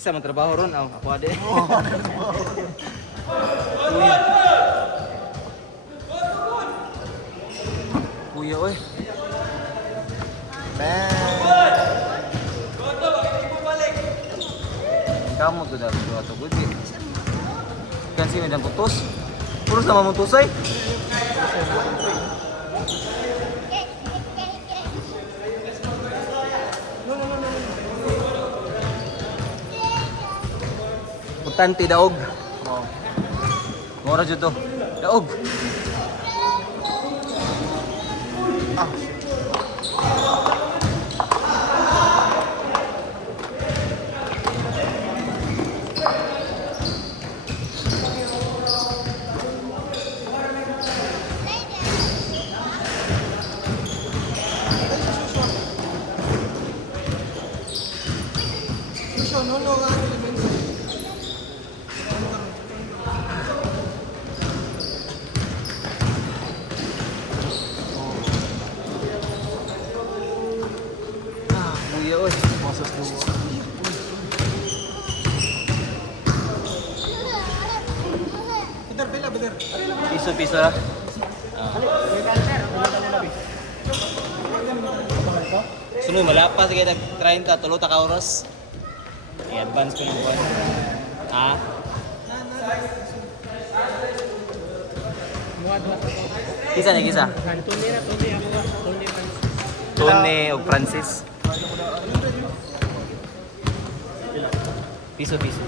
Isa man trabaho ron, ako ade. Kuya, oy. Kamu tuh dah berdua tuh gue kan sih medan putus terus sama mutus ay Putanti daog ngora jud to daog Kuya, oy. Masas mo. Piso-piso lah. Sunod, malapas kayo nag-30, tulo ta ka oras. I-advance ko ng buwan. Ha? Kisa niya, kisa? Tony o Francis. Piso-piso.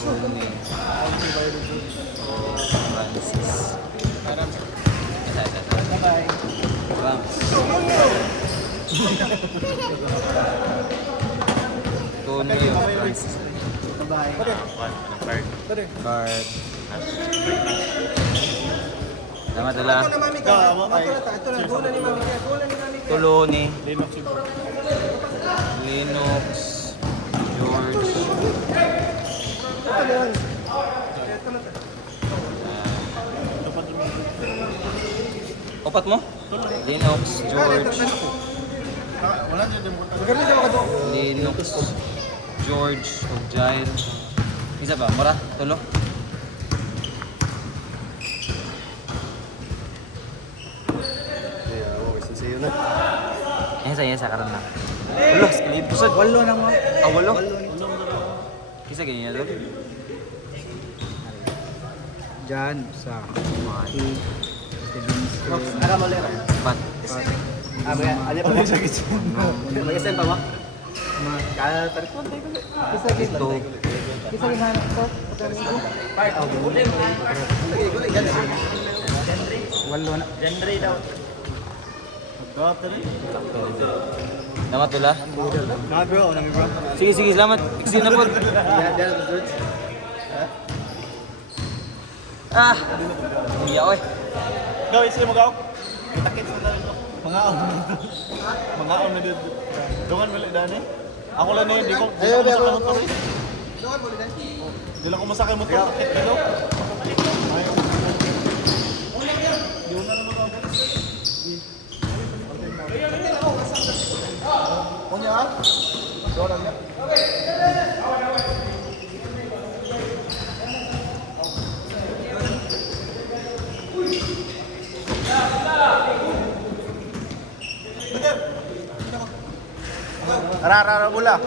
Tony o Francis. Bye-bye. Tony o Francis. Bye-bye. Card. Salamat ulah. Tulo ni Linux, George. Opat mo? Linux, George. Linux, George, Ogjail. Isa ba? Mura? Tulo? Yan sa karon na. Walo, sekali episode. Walo na mo. Walo? Kisa ganyan na doon? Diyan sa Ara mo lera. Pat. Ano pa sa kitchen? Mag-send pa mo? Kaya tarikon tayo ko. Kisa gito. Kisa ginahanap ko. Walo na. Genre daw. Selamat pula. Selamat bro, nami bro. Sige, selamat. Iksin na po. Iya oy. Gaw, isi mo gaw. Takit sa dali ko. Mangaon. Mangaon na dito. Dungan mali dani. Ako lang ni, di ko masakay motor. Dungan mo dani. Di lang ko masakay motor. Takit dito. Punya? Dorang ya. Rara bola.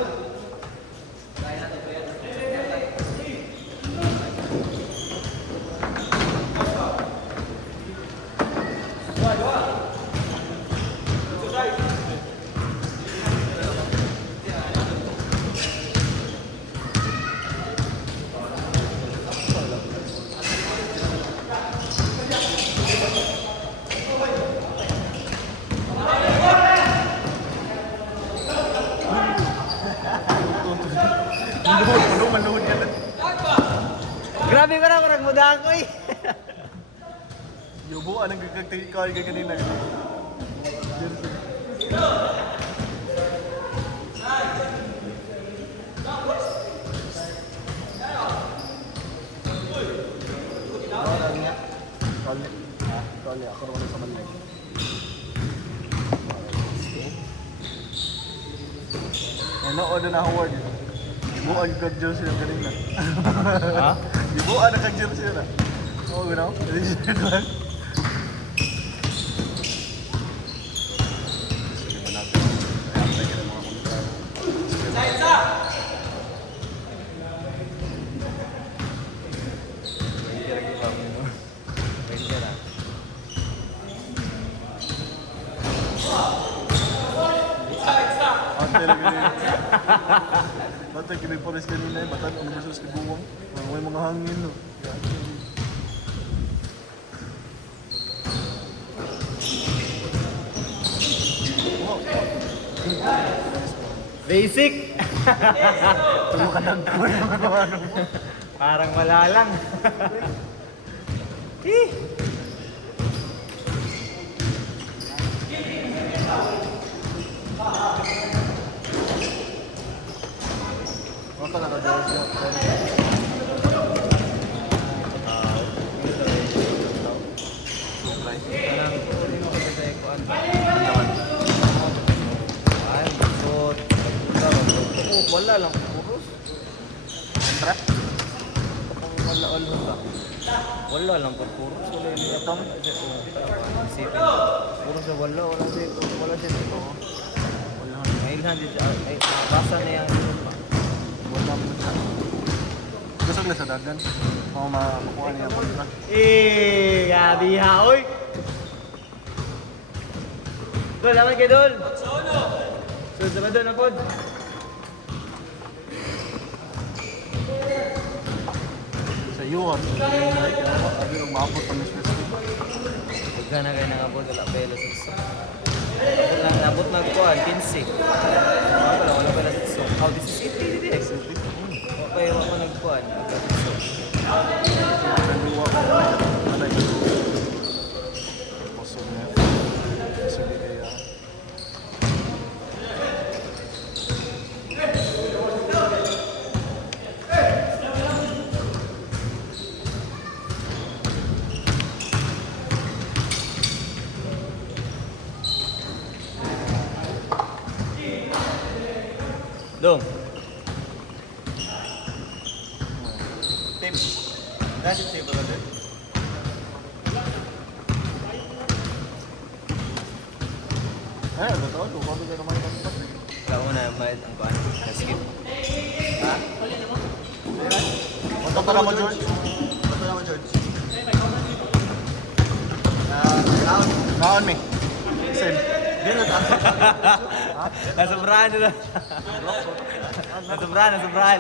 Grabe ka na, kurang muda ako eh. Yubo, anong gagagtigikawal ka kanina? Kali, ako naman sa Manila. Nanood na award yun. Ibuan ka Diyos sila kanina. Ha? Ibuan na ka Diyos sila. Oo, gano'n? Hindi siya doon. Bata kini Forest kanina eh, batan ano masus kay buwang. May mga hangin no. Basic! Tulo ka ng kuya ano. Parang wala lang. Eh. Bata na ka Diyos. Wala lang puros. Entra? Wala lang. Wala lang po puros. Wala yung itong isipin. Puros na wala. Wala dito. Wala dito. Wala. May 800. Ay, basa na yan. Wala mo na. Gusto nila sa dagan. Ako makukuha niya ako na. Eh, gabi ha, oy! Dol, naman kay Dol! Sunod naman doon, Apod. Sa iyo, sabi nung maabot ang specific. Huwag ka na kayo nakapod, wala pala sa gusto. Nabot na ko, 15. Wala pala sa gusto. How this is city, dito eh. Okay, wala nagkuhan. Nagluwa ko na ano yun. Puso niya. Sige kaya. Dong. Tim. Nasib sa'yo ba natin? Ay, ano to? Lumabig ka naman yung pag. Ikaw na, bayad ang kuhan. Skip. Ha? Punta pa naman, George. Punta naman, George. Naon me. Same. Nasobrahan na. Nasobrahan.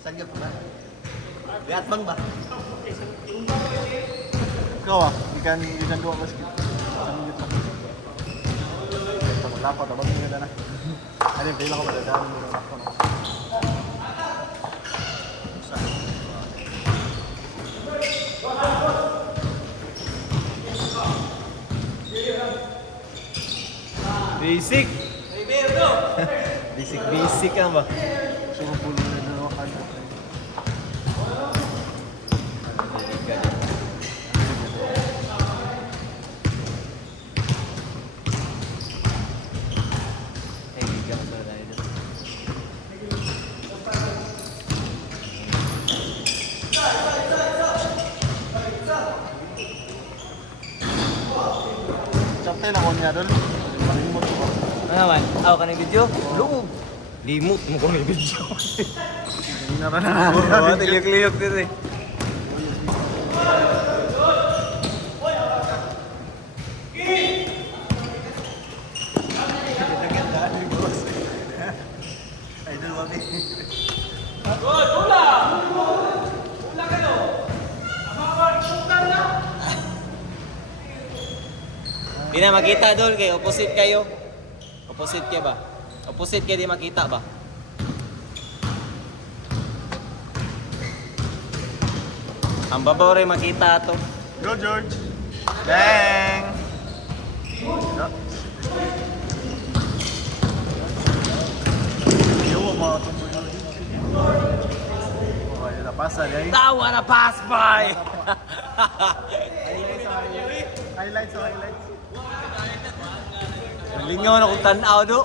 Saan ka pa? Lihat bang ba? Ikaw ikan dua basket. Saan mo dito? Dapat abang nyo na. Ano yung bilang ko madadaan mo na ako. Basic. Basic kan ba? Suruh bulu na nawakan ko. Captain ako niya doon. Malimot ko. Ano naman? Ako ka ng video? Loob. Limot mo ko ng video. Hindi na na. Oo, tiliyok-liyok dito eh. Idol mami. Di na makita Dol, kay opposite kayo. Opposite kayo ba? Opposite kayo di makita ba? Ang babaw rin makita to. Go George. Bang. Yo, mga tumboy. Oh, ayun na pasa dai. Tawa na pass by! Highlights. Lingaw na kung tanaw do.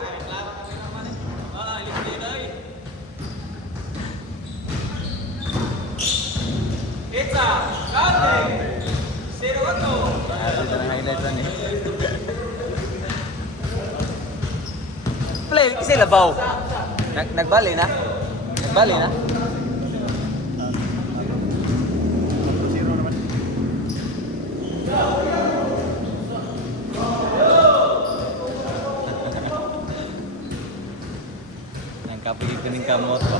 na niya. Play, kasi labaw. Nagbali na? Nagbali na? Zero naman. Ang kapigil ka ng kamot ba?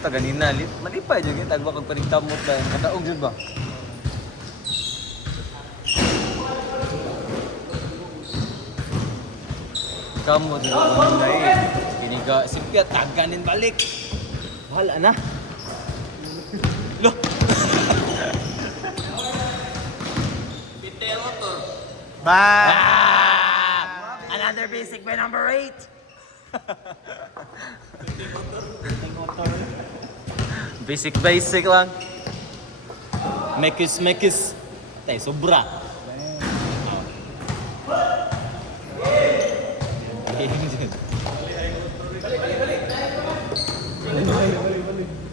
Ito ganina, malipay dyan. Tagba kag panigtamot ba? Kataog dyan ba? Kamot dyan ako muna eh. Kiniga, simpya, taganin balik. Bahala na. Lo! Bye! Another basic by number 8. Basic lang. Mekis. Tay, sobra. Game dyan.